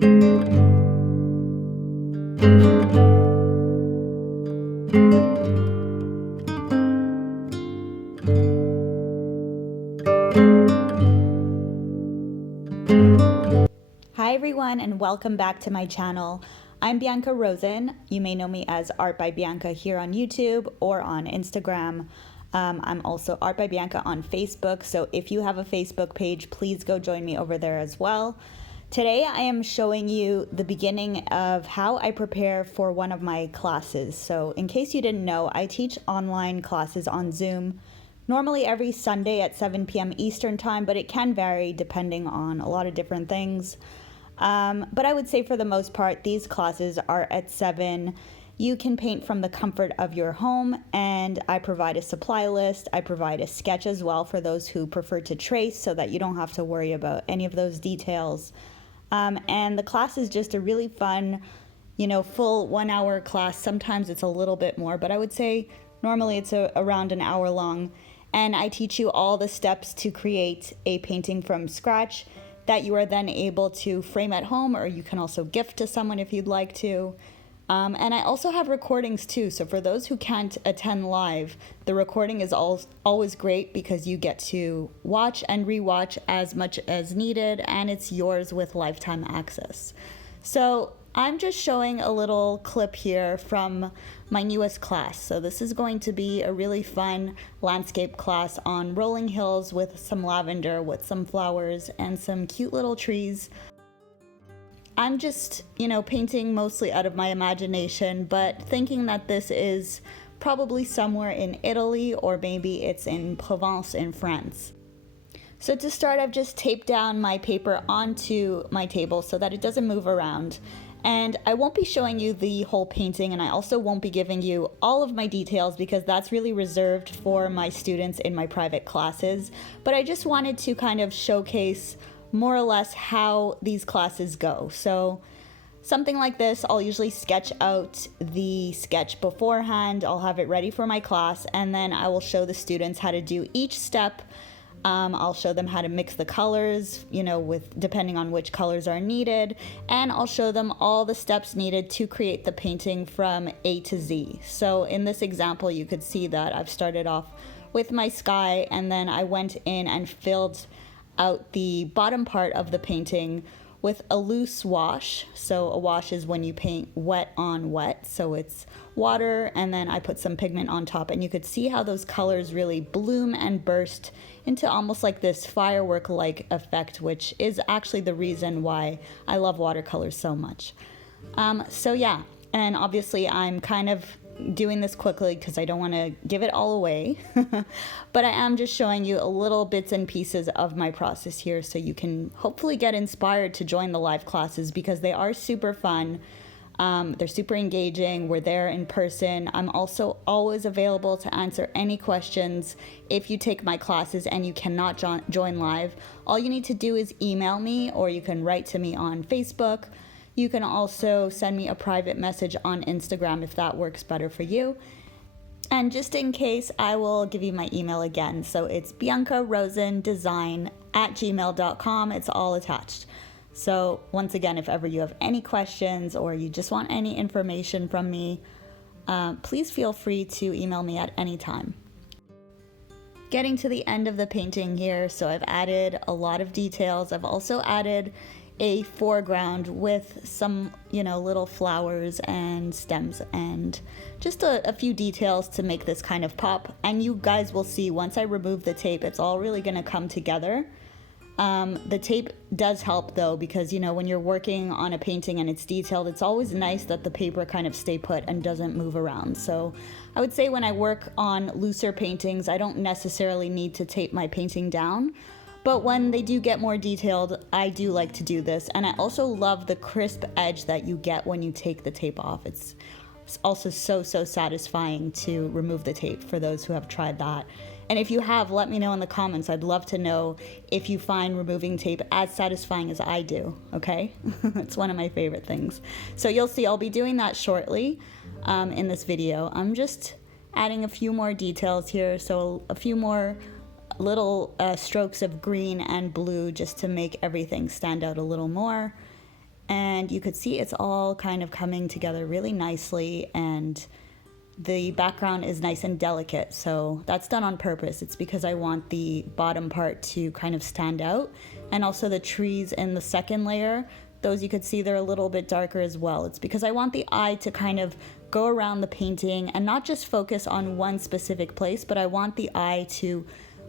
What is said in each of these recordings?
Hi everyone, and welcome back to my channel. I'm Bianca Rosen. You may know me as Art by Bianca here on YouTube or on Instagram. I'm also Art by Bianca on Facebook, so if you have a Facebook page, please go join me over there as well. Today I am showing you the beginning of how I prepare for one of my classes. So in case you didn't know, I teach online classes on Zoom, normally every Sunday at 7 p.m. Eastern time, but it can vary depending on a lot of different things. But I would say for the most part, these classes are at 7. You can paint from the comfort of your home, and I provide a supply list. I provide a sketch as well for those who prefer to trace so that you don't have to worry about any of those details. And the class is just a really fun, full 1 hour class. Sometimes it's a little bit more, but I would say normally it's around an hour long. And I teach you all the steps to create a painting from scratch that you are then able to frame at home, or you can also gift to someone if you'd like to. And I also have recordings too, so for those who can't attend live, the recording is always great because you get to watch and rewatch as much as needed, and it's yours with lifetime access. So I'm just showing a little clip here from my newest class. So this is going to be a really fun landscape class on rolling hills with some lavender, with some flowers and some cute little trees. I'm just, painting mostly out of my imagination, but thinking that this is probably somewhere in Italy, or maybe it's in Provence in France. So to start, I've just taped down my paper onto my table so that it doesn't move around. And I won't be showing you the whole painting, and I also won't be giving you all of my details because that's really reserved for my students in my private classes. But I just wanted to kind of showcase more or less how these classes go. So something like this, I'll usually sketch out the sketch beforehand. I'll have it ready for my class, and then I will show the students how to do each step. I'll show them how to mix the colors, depending on which colors are needed, and I'll show them all the steps needed to create the painting from A to Z. So in this example, you could see that I've started off with my sky, and then I went in and filled out the bottom part of the painting with a loose wash. So a wash is when you paint wet on wet, so it's water, and then I put some pigment on top, and you could see how those colors really bloom and burst into almost like this firework-like effect, which is actually the reason why I love watercolors so much. So yeah, and obviously I'm kind of doing this quickly because I don't want to give it all away, but I am just showing you a little bits and pieces of my process here so you can hopefully get inspired to join the live classes because they are super fun. They're super engaging. We're there in person. I'm also always available to answer any questions. If you take my classes and you cannot join live, all you need to do is email me, or you can write to me on Facebook. You can also send me a private message on Instagram if that works better for you. And just in case, I will give you my email again. So it's biancarosendesign@gmail.com. It's all attached. So once again, if ever you have any questions or you just want any information from me, please feel free to email me at any time. Getting to the end of the painting here, so I've added a lot of details. I've also added a foreground with some, little flowers and stems and just a few details to make this kind of pop. And you guys will see once I remove the tape, it's all really gonna come together. The tape does help though, because when you're working on a painting and it's detailed, it's always nice that the paper kind of stay put and doesn't move around. So I would say when I work on looser paintings, I don't necessarily need to tape my painting down. But when they do get more detailed, I do like to do this. And I also love the crisp edge that you get when you take the tape off. It's also so satisfying to remove the tape for those who have tried that. And if you have, let me know in the comments. I'd love to know if you find removing tape as satisfying as I do, okay? It's one of my favorite things. So you'll see I'll be doing that shortly in this video. I'm just adding a few more details here. So a few more little strokes of green and blue just to make everything stand out a little more. and you could see it's all kind of coming together really nicely, and the background is nice and delicate, so that's done on purpose. It's because I want the bottom part to kind of stand out, and also the trees in the second layer, those you could see they're a little bit darker as well. It's because I want the eye to kind of go around the painting and not just focus on one specific place, but I want the eye to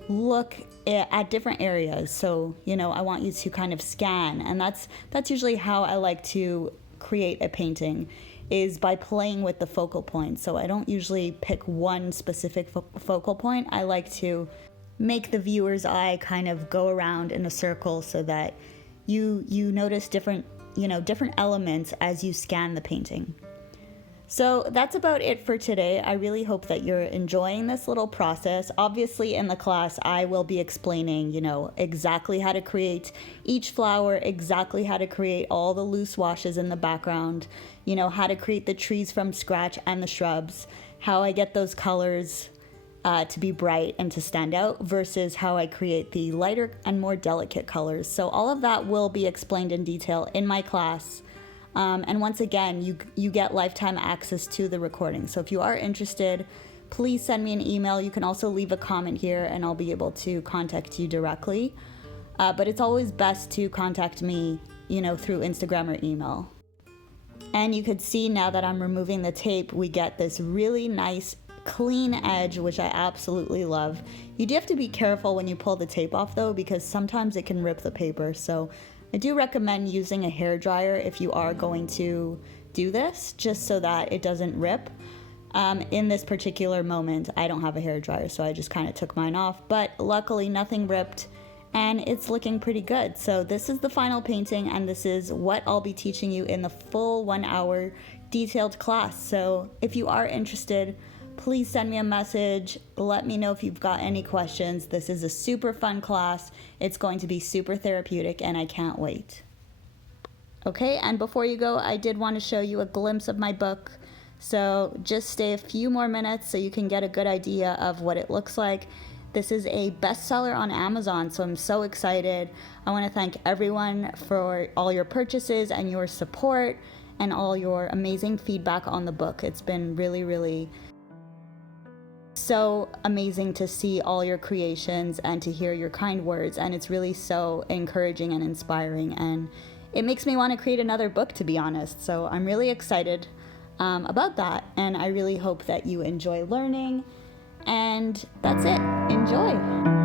look at different areas. So, you know, I want you to kind of scan, and that's usually how I like to create a painting, is by playing with the focal point. So I don't usually pick one specific focal point. I like to make the viewer's eye kind of go around in a circle so that you notice different elements as you scan the painting. So that's about it for today. I really hope that you're enjoying this little process. Obviously in the class, I will be explaining, exactly how to create each flower, exactly how to create all the loose washes in the background, how to create the trees from scratch and the shrubs, how I get those colors to be bright and to stand out versus how I create the lighter and more delicate colors. So all of that will be explained in detail in my class. And once again, you get lifetime access to the recording. So if you are interested, please send me an email. You can also leave a comment here and I'll be able to contact you directly. But it's always best to contact me, through Instagram or email. And you could see now that I'm removing the tape, we get this really nice clean edge, which I absolutely love. You do have to be careful when you pull the tape off though, because sometimes it can rip the paper. So I do recommend using a hairdryer if you are going to do this, just so that it doesn't rip. In this particular moment, I don't have a hairdryer, so I just kind of took mine off, but luckily nothing ripped and it's looking pretty good. So this is the final painting, and this is what I'll be teaching you in the full 1 hour detailed class. So if you are interested, please send me a message. Let me know if you've got any questions. This is a super fun class. It's going to be super therapeutic, and I can't wait. Okay, and before you go, I did want to show you a glimpse of my book. So just stay a few more minutes so you can get a good idea of what it looks like. This is a bestseller on Amazon, so I'm so excited. I want to thank everyone for all your purchases and your support and all your amazing feedback on the book. It's been really, really so amazing to see all your creations and to hear your kind words, and it's really so encouraging and inspiring, and it makes me want to create another book, to be honest. So I'm really excited about that, and I really hope that you enjoy learning, and that's it. Enjoy.